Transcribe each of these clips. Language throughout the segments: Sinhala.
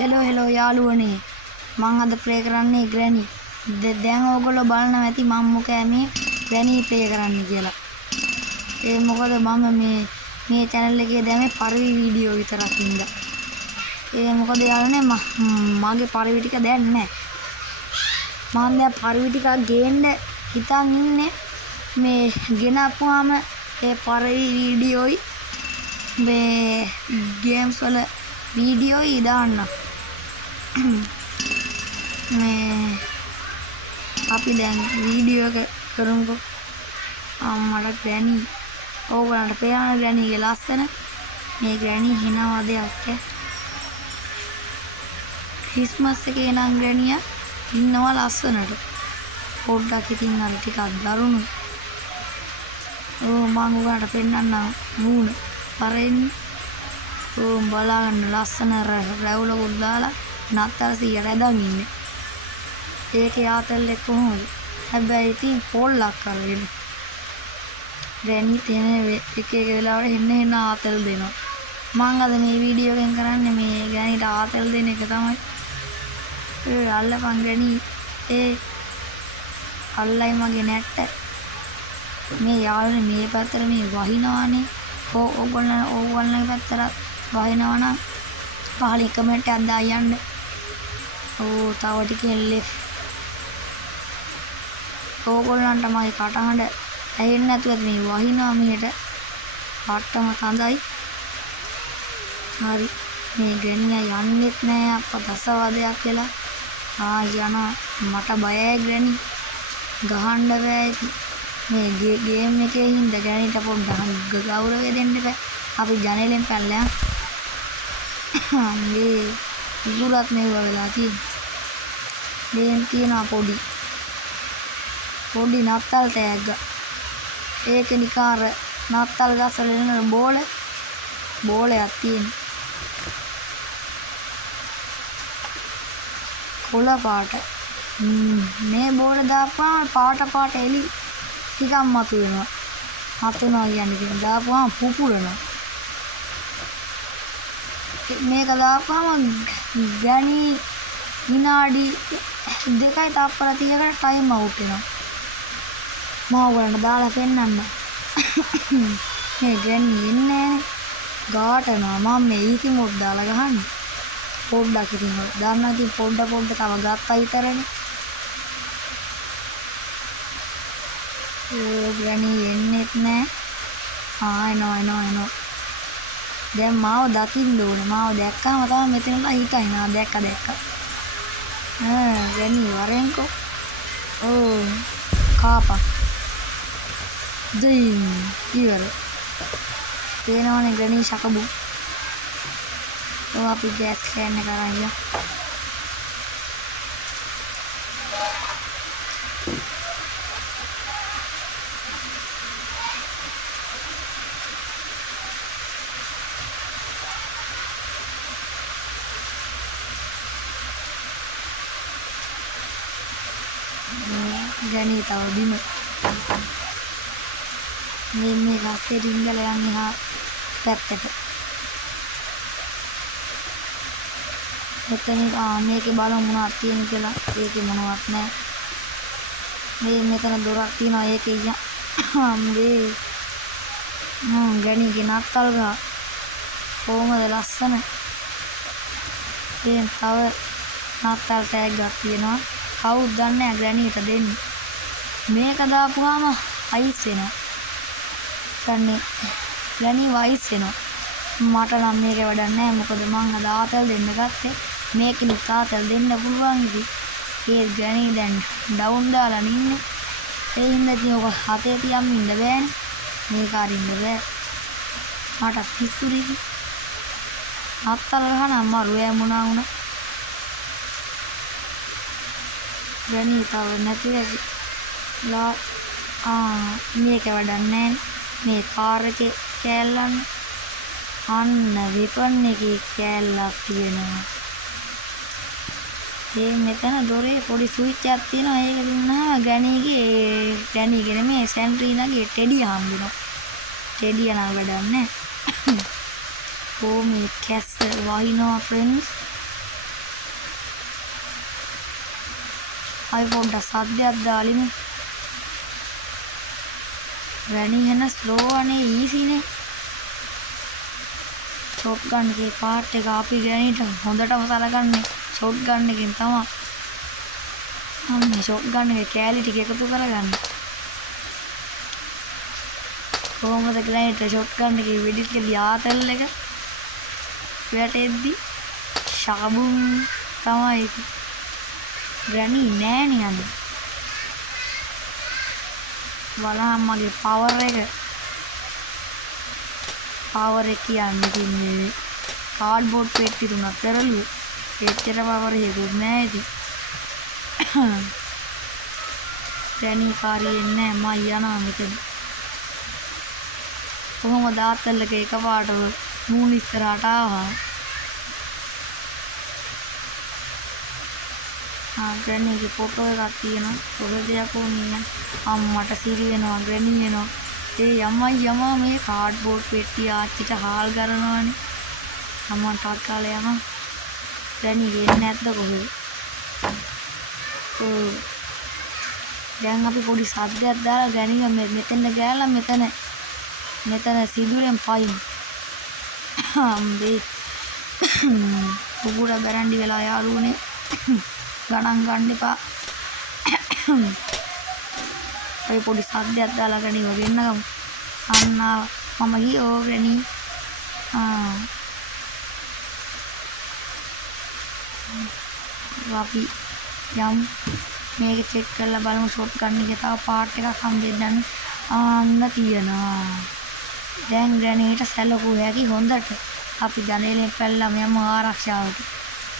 හෙලෝ යාළුවනේ මං අද ප්ලේ කරන්නේ ග්‍රැනි. දැන් ඕගොල්ලෝ බලනවා ඇති මම මොකෑ මේ ග්‍රැනි ප්ලේ කරන්නේ කියලා. ඒ මොකද මම මේ channel එකේ දැම්මේ පරිවි වීඩියෝ විතරක් ඉඳලා. ඒ මොකද යාළුවනේ මගේ පරිවි ටික දැන් නැහැ. මම දැන් පරිවි ටිකක් ගේන්න හිතන් ඉන්නේ. මේ ගෙනපුවාම ඒ පරිවි වීඩියෝයි මේ ගේම්ස් වල වීඩියෝයි දාන්න. මේ අපි දැන් වීඩියෝ එක කරමුකෝ. මට ග්‍රැනි ඕගොල්ලන්ට පේනවා ග්‍රැනිගේ ලස්සන. මේ ග්‍රැනි හිනා වදයක් ක්‍රිස්මස් එකේ නම් ග්‍රැනිය ඉන්නවා ලස්සනට. පොඩ්ඩක් ඉතින් අර ටිකක් දරුණු. මම ඔයාලට පෙන්නන්නම් මූණ. පරෙන්නේ බලාගන්න ලස්සන රැවුලකුත් දාලා නත්තල් 100ට ඇදන් ඉන්නේ. ඒකේ ආතල් එක කොහොමද? හැබැයි ඉතින් පොල්ලක් කරගෙන ග්‍රැනි තේන එක වෙලාවට එන්න ආතල් දෙනවා. මම අද මේ වීඩියෝ එකෙන් කරන්නේ මේ ග්‍රැනිට ආතල් දෙන එක තමයි. අල්ලපන් ග්‍රැනි අල්ලයි මගේ නැට්ට. මේ යාළුවනේ මේ පැත්තට මේ වහිනවානේ. ඕගොල්ලන්ගේ පැත්තට වහිනවා නම් පහලින් කමෙන්ට් එකක් දාන්න. තව ටිකෙන් ලෙෆ්ට්. ඕගොල්ලන්ට මගේ කටහඬ ඇහෙන්නේ නැතුව මේ වහිනවා මෙහෙට. පට්ටම තඳයි. හරි. මේ ග්‍රැනිය යන්නෙත් නෑ අප්පා දසවදයක් වෙලා. යනවා. මට බයයි ග්‍රැනි. ගහන්න බෑ. මේ ගේම් එකේ හින්ද ග්‍රැනිට පොඩ්ඩක් ගෞරවය දෙන්න බෑ. අපි ජනේලෙන් පැනලා මේ ඉගුරත් නෙව වෙලා තියෙන්නේ. දෙන් තියනවා පොඩි නත්තල් තෑග්ග. ඒක නිකාර නත්තල් ගස්වල එන බෝලයක් තියෙන. කොළ පාට. මේ බෝල දාපුවාම පාට එලි ටිකක් මතුවෙනවා. කියන්නේ දාපුවාම පුපුරනවා. මේක දාපුවාම ග්‍රැනි විනාඩි 2යි තප්පර 30කට ටයිම් අවුට් වෙනවා. මම ඔයගොල්ලන්ට දාලා පෙන්නන්න. මේ ග්‍රැනි එන්නේ නෑනේ. ගාටනවා. මම මේ ඊසි මොඩ් දාලා ගහන්නේ. පොඩ්ඩක් ඉතින් දාන්න ඉතින් පොඩ තව ගත්තා විතරනේ. ග්‍රැනි එන්නෙත් නෑ. එනවා. දැන් මාව දකින්න ඕනේ. මාව දැක්කම තමයි මෙතනලා හිටිනා. දැක්ක. ග්‍රැනි වරෙන්කෝ. කාපා. දෙයින් ඉවර. තේනවනේ ග්‍රැනි ශකබු. අපි ගෑස් කෑන්න කරා ගියා. ග්‍රැනි තව බිම. මේ ගස්සේ රිංගලා යන්නේ හා පැත්තට. මෙතන මේකේ බලමු මොනවද තියෙන කියලා. ඒකේ මොනවත් නැහැ. මෙතන දොරක් තියෙනවා. ඒකේ අම්බේ ග්‍රැනිගේ නත්තල් ගහ කොහොමද ලස්සන. තව නත්තල් තෑග්ගක් තියෙනවා. කවුද දන්නේ ග්‍රැනිට දෙන්නේ. මේක දාපුවාම අයිස් වෙනවා. ග්‍රැනි වයිස් වෙනවා. මට නම් මේක වැඩක් නැහැ. මොකද මං අද ආතල් දෙන්න ගත්තේ. මේකෙත් ආතල් දෙන්න පුළුවන් ඉතින්. ඒ ග්‍රැනි දැන් ඩවුන් දාලා ඉන්නේ. ඒ හින්දා ඉතින් ඔක හතේ තියන් ඉන්න බෑනේ. මේක අරින්න බෑ. මට පිස්සුරි. නත්තල් ගහන අමාරු ඈ මොනා වුණා. ග්‍රැනි තව නැතිලා මේක වැඩක් නැහැ. මේ කාර් එකේ කෑල්ලන් අන්න විපන් එකේ කෑල්ලක් තියෙනවා. මෙතන දොරේ පොඩි ස්විච් එකක් තියෙනවා. ඒක දුන්නාම ග්‍රැනිගේ නෙමෙයි සැන්ඩ්‍රීනාගේ ටෙඩිය හම්බුනවා. ටෙඩිය නම් වැඩක් නැහැ. මේ කැස්ස වහිනවා ෆ්‍රෙන්ඩ්ස්. අපි පොඩ්ඩක් සද්දයක් දාලිමු. ග්‍රැනි එන ස්ලෝ අනේ ඊසිනේ. ෂොට් ගන් එකේ පාර්ට් එක අපි ග්‍රැනිට හොඳටම සලකන්නේ ෂොට් ගන් එකෙන් තමයි. අන්න ෂොට් ගන් එකේ කෑලි ටික එකතු කරගන්න. කොහොමද ග්‍රැනිට ෂොට් ගන් එකේ වෙඩිස්කේ ආතල් එක වැටෙද්දි ශාබුම් තමයි ඒක. ග්‍රැනි නෑනේ යන්නේ. බලන්න මගේ පවර් එක කියන්නේ ඉතින් මේ කාඩ්බෝඩ් පෙට්ටි තුනක් කරලු එච්චර පවර් එකකුත් නෑ ඉතින්. ග්‍රැනි කාරියෙන් නෑ මම යනවා මෙතන. කොහොමද ආතල් එක එකපාරට මූණ ඉස්සරහට ආවා. ග්‍රැනිගේ ෆොටෝ එකක් තියෙනවා. කොහෙද යකෝ නියන් අම්මට සිරි වෙනවා ග්‍රැනි වෙනවා. ඒ යමා මේ කාඩ්බෝඩ් පෙට්ටිය ආච්චිට හාල් කරනවානේ. අම්මට අක්කාලා යනවා. ග්‍රැනි වෙන්නේ නැද්ද කොහෙද? දැන් අපි පොඩි සද්දයක් දාලා ග්‍රැනිව මෙතන ගෑලා මෙතන සිදුරෙන් පයින්. අම්බේ පුපුර බැරන්ඩි වෙලා යාළුවනේ. ගණන් ගන්න එපා. අපි පොඩි සද්දයක් දාලා ග්‍රැනිව ගෙන්නගමු. අන්න මම ගියෝ ග්‍රැනි. අපි යම් මේක චෙක් කරලා බලමු ෂොට් ගන්න එකේ තව පාර්ට් එකක් හම්බෙන්න අන්න තියෙනවා. දැන් ග්‍රැනිට සැලකුව හැකි හොඳට. අපි ගණේලෙන් පැල්ලම යමු ආරක්ෂාවට.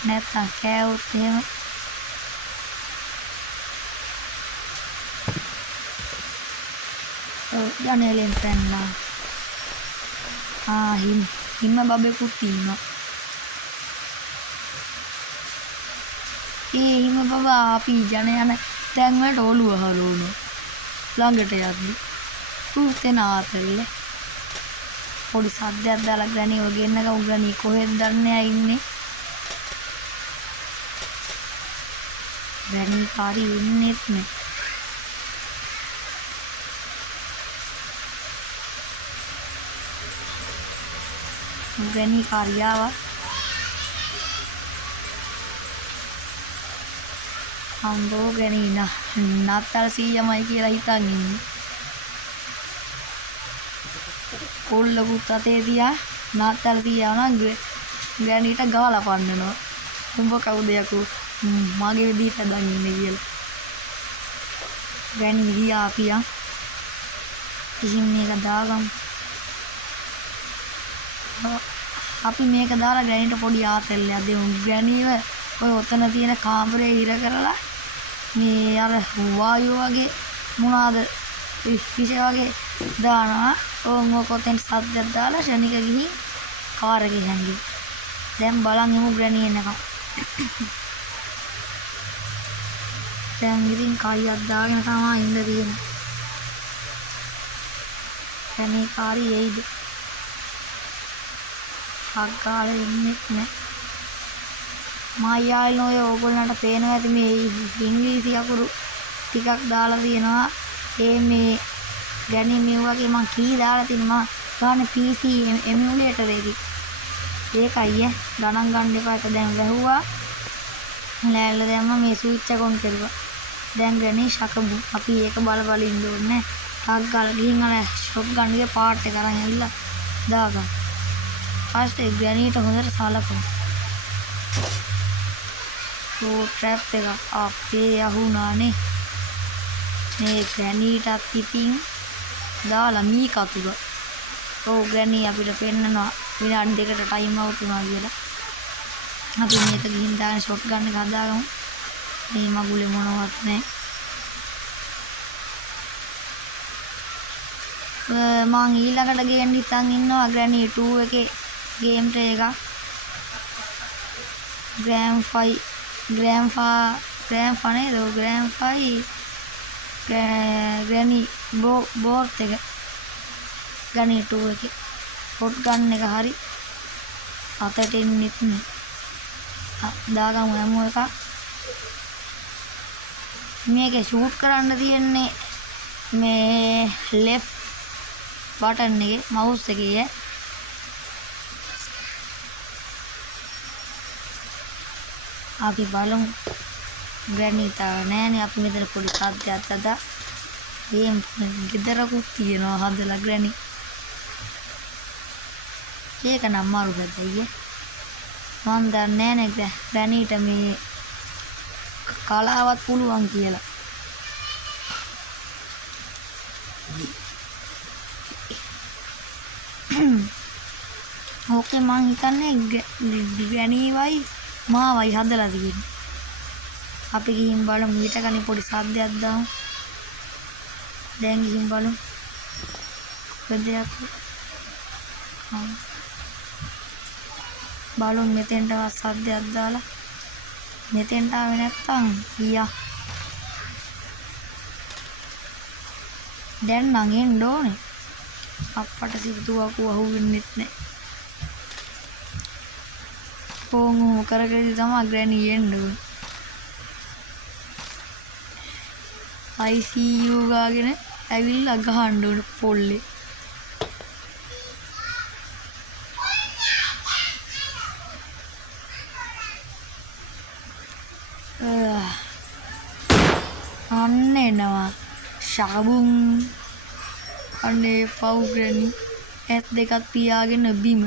නැත්තම් කෑවොත් එහෙම ගණේලෙන් පැන්නා. හිම බබෙකුත් ඉන්නවා. ඒ හිම බබා අපි යන තැන් වලට ඔළුව හරවනවා. ළඟට යද්දි තෙන ආතල්ලේ පොඩි සද්දයක් දාලා ග්‍රැනිව ගෙන්නගමු. ග්‍රැනි කොහෙද දන්නේ ඉන්නේ. ග්‍රැනි කාරි ඉන්නෙත් නේ. ග්‍රැනි කාරියාව අම්බෝ ග්‍රැනි නත්තල් 100මයි කියලා හිතන් ඉන්නේ. කොල්ලකුත් අතේ තියා නත්තල් 100 නම් ග්‍රැනිට ගාලා පන්නනවා. උඹ කවුද යකෝ මගේ විදිහට හදන් ඉන්නේ කියලා. ග්‍රැනි ගියා අපියා. ඉතින් මේක දාගමු. අපි මේක දාලා ග්‍රැනිට පොඩි ආතල්ලයක් දෙමු. ග්‍රැනිව ඔය ඔතන තියෙන කාමරේ ඉර කරලා මේ අර වායුව වගේ මොනවාද විශේෂ වගේ දානවා. ඔතෙන් සද්දයක් දාලා ශනික ගිහින් කාර් එකේ හැංගි. දැන් බලන් යමු ග්‍රැනි එනකම්. දැන් ඉතින් කයියක් දාගෙන තමයි ඉන්න තියෙන්නේ. ග්‍රැනි කාරි එයිද? අක්කාලේ ඉන්නෙත් නෑ. මායාලෝ ඔය ඕගොල්ලන්ට පේනවා ඇති මේ ඉංග්‍රීසි අකුරු ටිකක් දාලා තියෙනවා. ඒ මේ ග්‍රැනි මෙව්වගේ මං කී දාලා තිනවා. ගානේ PC එමියුලේටර් එකේ. ඒකයි ගණන් ගන්න එපා. ඒක දැන් වැහුවා. ලෑල්ල දැම්ම මේ ස්විච් එක ඔන් කරුවා. දැන් ග්‍රැනි ශකබු. අපි ඒක බල ඉන්න ඕනේ. ටක් ගාලා ගිහින් අර ෂොට් ගන් එකේ පාර්ට් එක අරන් ඇවිල්ලා දාගන්න. ෆස්ට් ග්‍රැනිට හොඳට සලකමු. ට්‍රැප් එක අපේ අහුණානේ. මේ ග්‍රැනිටත් ඉතින් දාලා මී කතුක. ග්‍රැනි අපිට පෙන්නනවා විනාඩි 2කට ටයිම් අවුට් වුණා කියලා. අපි මේක ගිහින් දාන ෂොට් ගන්න එක හදාගමු. මේ මගුලේ මොනවත් නැහැ. මං ඊළඟට ගේන්න හිතන් ඉන්නවා ග්‍රැනි 2 එකේ ගේම් ප්ලේ එකක්. ග්‍රැනි බෝඩ් එක ග්‍රැනි 2 එකේ ෂොට් ගන්න එක හරි අතට එන්නෙත් නෑ. දාගමු හැම එකක්. මේක ෂූට් කරන්න තියෙන්නේ මේ left button එකේ mouse එකේ අපි බලමු ග්‍රැනි තාව නෑනේ අපි මෙතන පොඩි සාද්දයක් අදා ගේම් ගෙදරකුත් තියනවා හදලා ග්‍රැනි ඒක නම් මාරු බද්දයි මම දන්නේ නෑනේ ග්‍රැනිට මේ කලාවත් පුළුවන් කියලා ඕකේ මං හිතන්නේ ග්‍රැනිවයි මාවයි හදලා තියෙන්නේ අපි ගිහින් බලමු ඊට කලින් පොඩි සාද්දයක් දාමු දැන් ගිහින් බලමු දෙයක් බලමු මෙතෙන්ට සාද්දයක් දාලා මෙතෙන්ට ආවේ නැත්තම් ඊයා දැන් නම් එන්න ඕනේ අප්පට සිතුවක අහුවෙන්නෙත් නෑ කොහොම කරකදී තමයි ග්‍රැනි එන්න ඕනේ ICU ගාගෙන ඇවිල්ලා ගහන්න ඕනේ පොල්ලේ අන්න එනවා ශාබුම් අනේ පව් ග්‍රැනි ඇස් දෙකක් පියාගෙන බිම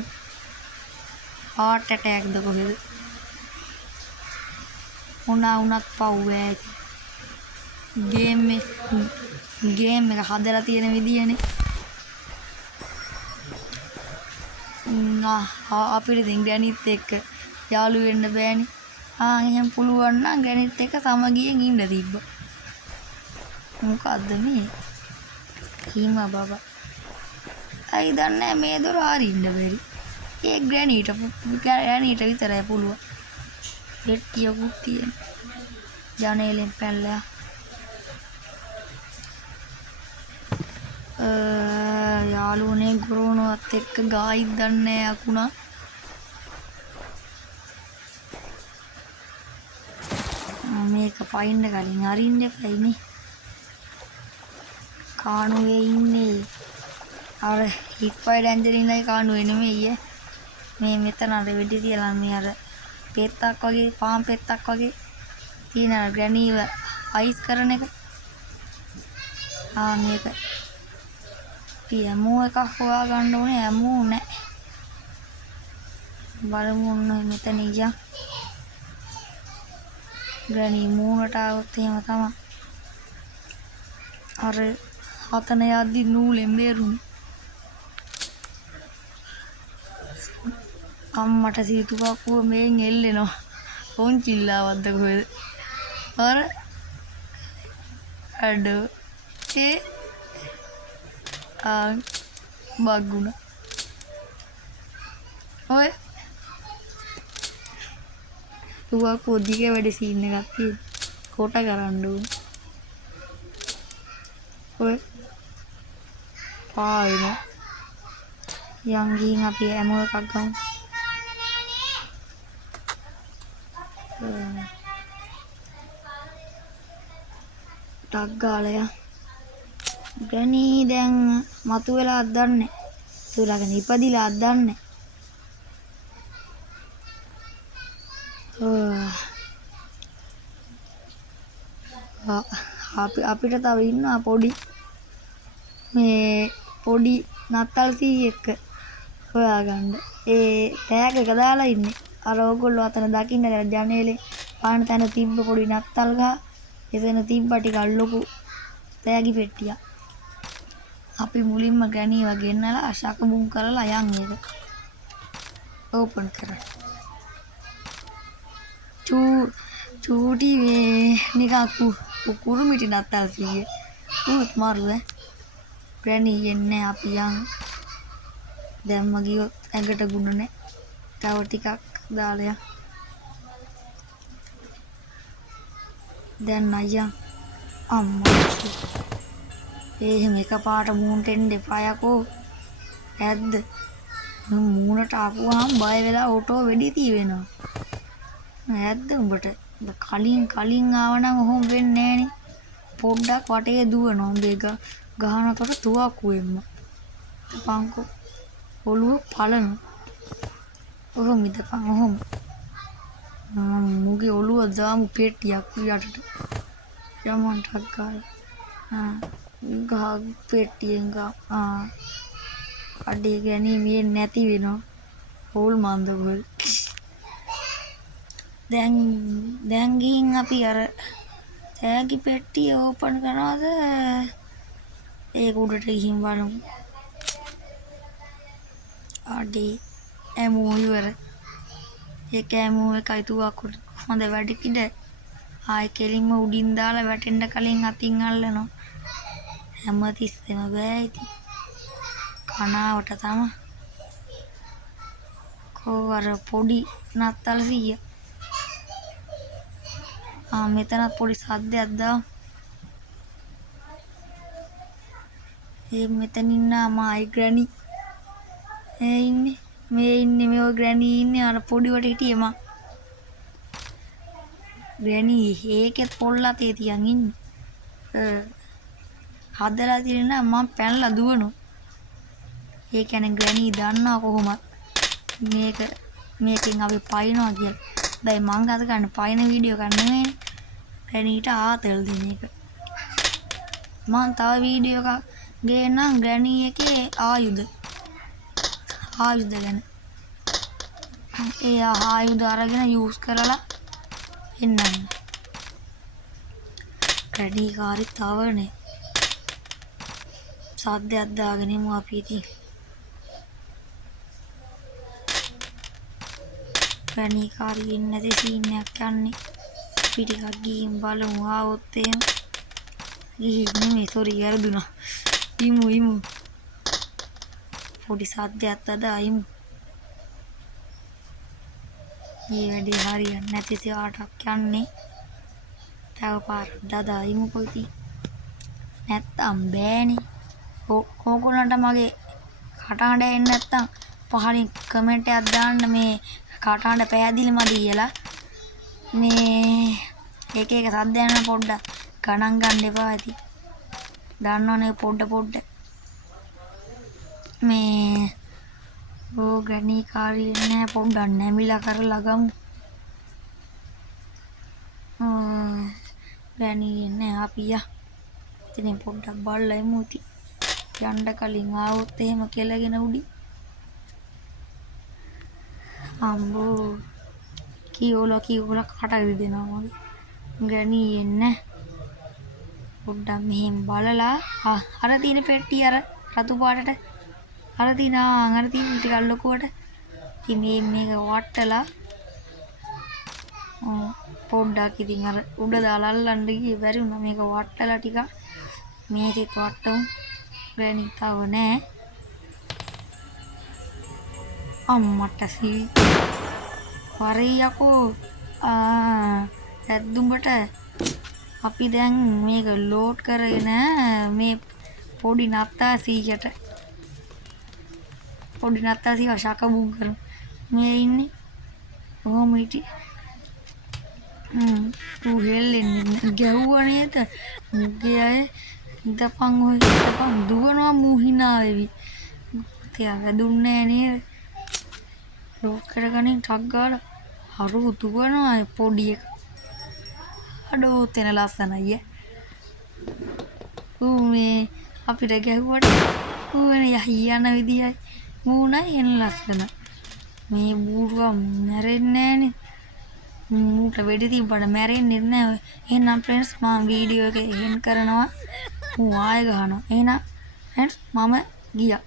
heart attack ද කොහෙද මොනා වුණත් පව් ඇති ගේම් එක හදලා තියෙන විදියනේ අපිට ඉතින් ග්‍රැනිත් එක්ක යාළු වෙන්න බෑනේ එහෙනම් පුළුවන් නම් ග්‍රැනිත් එක්ක සමගියෙන් ඉන්න තිබ්බා මොකද්ද මේ හිමා බබා අයි දන්නේ මේ දොර අරින්න බැරි ඒ ග්‍රැනිට විතරයි පුළුවන් හෙට්ටියකුත් තියෙන ජනේලෙන් පැනලා යාළුවනේ ගොරෝනවත් එක්ක ගායිත් දන්නේ අකුණා මේක පයින්න කලින් අරින්න එපයිනේ කාණුවේ ඉන්නේ අර හිට්පයි ඩැන්ජරින්ලයි කාණුවේ නෙමෙයි මේ මෙතන අර වෙඩි තියලා මේ අර පෙත්තක් වගේ පාම් පෙත්තක් වගේ තියෙන අර ග්‍රැනිව අයිස් කරන එක මේක යමු එකක් හොයා ගන්න ඕනේ යමු නෑ බලමු ඔන්න මෙතන ඉයා ග්‍රැනි මූණට આવත් එහෙම තමයි අර හතන යද්දි නූලෙන් බේරුනේ අම්මට සීතුපක්කුව මේන් එල්ලෙනවා පොන්චිල්ලාවද්ද කොහෙද අර අඩෝ බග්ගුණ ඔය තුවක් පොද්දිගේ වැඩ සීන් එකක් තියෙන කොට කරන්න ඕන ඔය පාවෙන යන් ගිහින් අපි ඇමෝ එකක් ගමු ටක් ගාලා ග්‍රැනි දැන් මතුවෙලා අද්දන්නේ තුලගෙන ඉපදිලා අද්දන්නේ අපිට තව ඉන්නවා පොඩි මේ පොඩි නත්තල් සීයෙක් හොයාගන්න ඒ ටැග් එක දාලා ඉන්නේ අර ඕගොල්ලෝ අතන දකින්න ජනේලේ පාන තැන තිබ්බ පොඩි නත්තල් ගහ එතන තිබ්බ ටිකක් ලොකු තෑගි පෙට්ටියක් අපි මුලින්ම ග්‍රැනිව ගෙන්නලා අශකමුම් කරලා යන් ඒක ඕපන් කරලා චූටි මේ නිකන් කුරුමිටි නත්තල් සීයේ උත් මාරුද ග්‍රැනි යන්නේ අපි යන් දැම්ම ගියොත් ඇඟට ගුණ නැහැ තව ටිකක් දාලා දැන් අයියා අම්මා එහෙම එකපාරට මූණට එන්න එපා යකෝ ඇද්ද මූණට ආපුවාම බය වෙලා ඔටෝ වෙඩි තියෙනවා ඇද්ද උඹට කලින් ආවනම් ඔහොම වෙන්නේ නැහනේ පොඩ්ඩක් වටේ දුවනවා උඹේ ගහනකොට තුවක්කුවෙන්ම පංකෝ ඔළුව පලන ඔහොම ඉඳපන් ඔහොම මුගේ ඔළුව දාමු පෙට්ටියක් යටට යමන් ටක් ගාලා ගහ පෙට්ටියෙන් අඩේ ගැනීමේ නැති වෙනවා හෝල් මන්ද ගොල් දැන් ගිහින් අපි අර තෑගි පෙට්ටිය ඕපන් කරනවද ඒක උඩට ගිහින් බලමු අඩේ ඇමෝ ඉවර ඒක ඇමෝ එකයි තුවක්කුට හොඳ වැඩ කිඩ ආයි කෙලින්ම උඩින් දාලා වැටෙන්න කලින් අතින් අල්ලනවා හැමතිස්සෙම බෑ ඉතින් කනාවට තමයි කෝ අර පොඩි නත්තල් සීය මෙතනත් පොඩි සද්දයක් දාමු මෙතන ඉන්න මායි ග්‍රැනි ඉන්නේ මේ ඔය ග්‍රැනි ඉන්නේ අර පොඩිවට හිටියේ මං ග්‍රැනි ඒකෙත් පොල්ලා තේ තියන් ඉන්නේ හදලා තියෙන මම පැනලා දුවනවා ඒ කියන්නේ ග්‍රැනි දන්නවා කොහොමද මේකෙන් අපි පයින්නවා කියලා දැන් මං ගත ගන්න පයින් වීඩියෝ ගන්න නෙමෙයිනේ ග්‍රැනිට ආතල් දෙන එක මං තව වීඩියෝ එකක් ගේන්නම් ග්‍රැනි එකේ ආයුධ ගැන ඒ ආයුධ අරගෙන යූස් කරලා එන්නම් ග්‍රැනි කාරි තවනේ සද්දයක් දාගෙන ඉමු අපි ඉතින් ග්‍රැනි කාරි ඉන්නේ නැති සීන් එකක් යන්නේ අපි ටිකක් ගිහින් බලමු ආවොත් එහෙම ගිහින් නෙමෙයි සෝරි වැරදුනා ඉමු පොඩි සද්දයක් අදයිමු මේ වැඩේ හරියන්නේ නැති සියාටක් යන්නේ තව පාරක් දදායිමු කොයිති නැත්තම් බෑනේ ඕගොල්ලන්ට මගේ කටහඬ එන්නේ නැත්තම් පහලින් කමෙන්ට් එකක් දාන්න මේ කටහඬ පැහැදිලිමද කියලා මේ එක සද්ද යන පොඩ්ඩක් ගණන් ගන්න එපා ඇති දන්නවනේ පොඩ්ඩ මේ ග්‍රැනි කාරි නෑ පොඩ්ඩක් නැමිලා කරලා ගමු ග්‍රැනි නෑ අපි ඉතින් පොඩ්ඩක් බලලා එමු ඉතින් යන්න කලින් ආවොත් එහෙම කෙලගෙන උඩි අම්බෝ කීවල කට විදිනවා මගේ ග්‍රැනි එන්නේ පොඩ්ඩක් මෙහෙම බලලා අර තියෙන පෙට්ටිය අර රතු පාටට අර තියෙන ටිකක් ලොකුවට ඉතින් මේක වට්ටලා පොඩ්ඩක් ඉතින් අර උඩ දාලා අල්ලන්න ගියේ බැරි වුණා මේක වට්ටලා ටිකක් මේකෙත් වට්ටමු ග්‍රැනි තව නෑ අම්මට සී වරේ යකෝ ඇද්දුඹට අපි දැන් මේක ලෝඩ් කරගෙන මේ පොඩි නත්තා සීයට ශකබුම් කරමු මේ ඉන්නේ කොහොම හිටියේ ඌ හෙල්ලෙන්නේ ගැහුවා නේද මුගේ අය ඉඳපන් දුවනවා මූ hina වෙවි තියා වැදුන්නේ නේද ලෝඩ් කරගනින් ටක් ගාලා හරු දුවනවා පොඩි එක අඩෝ තැන ලස්සනයි ඌ මේ අපිට ගැහුවට ඌ යන විදියයි මූණයි එන ලස්සන මේ බූරුවා මැරෙන්නේ නෑනේ මූට වෙඩි තිබ්බට මැරෙන්නේ නැහැ එහෙනම් ෆ්‍රෙන්ඩ්ස් මම වීඩියෝ එක එහෙන් කරනවා ඌ ආයෙ ගහනවා එහෙනම් ෆ්‍රෙන්ඩ්ස් මම ගියා